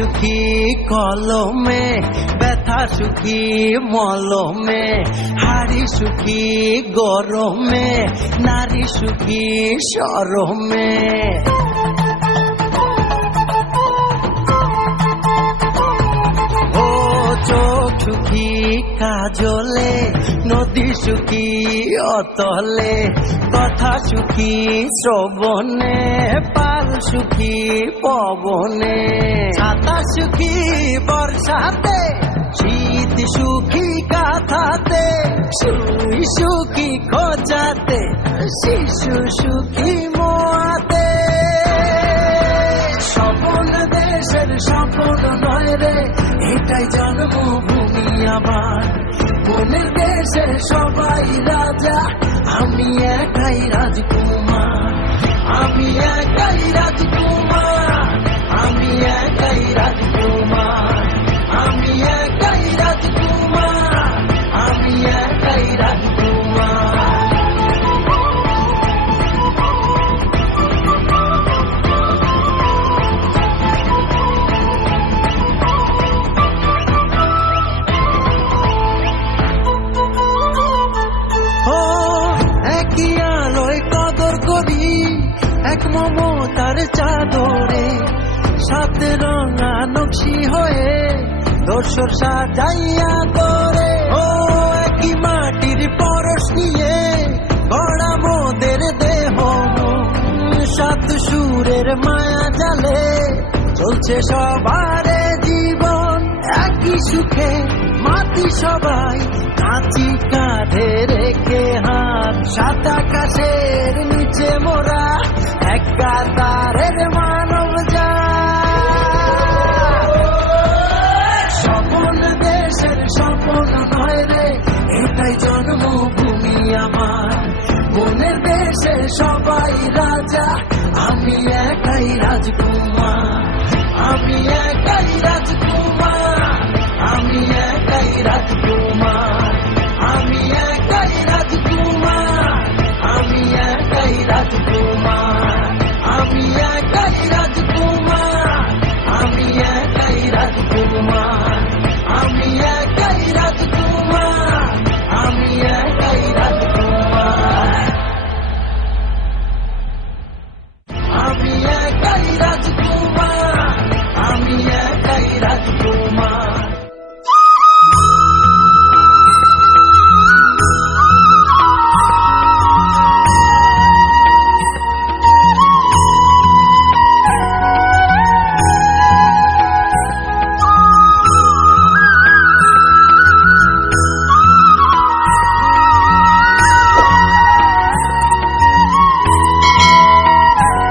সুখী কলমে, ব্যথা সুখী মলমে, হাড়ি সুখী গরমে, নারী সুখী শরমে। চোখ সুখী কাজলে, নদী সুখী অতলে, কথা সুখী শ্রবণে, পাল সুখী পবনে, ছাতা সুখী বর্ষাতে, শীত সুখী কাঁথাতে, সুই সুখী খোঁজাতে, শিশু সুখী মোয়াতে। স্বপন দেশের স্বপন নয় রে, এটাই জন্মভূমি আমার। মনের দেশে সবাই রাজা, আমি একাই রাজকুমার, আমি একাই রাজকুমার, আমি একাই রাজকুমার, আমি একাই রাজকুমার, আমি একাই রাজকুমার। এক মমতার চাদরে, সাথে রঙা নকশি হয়ে, দোসর সাজাইয়া করে। ও একই মাটির পরশ নিয়ে গড়া মোদের দেহ, সাত সুরের মায়া জালে চলছে সবারে জীবন। একই সুখে মাতি সবাই, কাঁচি কাঁধে রেখে হাত, সাত আকাশের নিচে মোরা এক কাতার।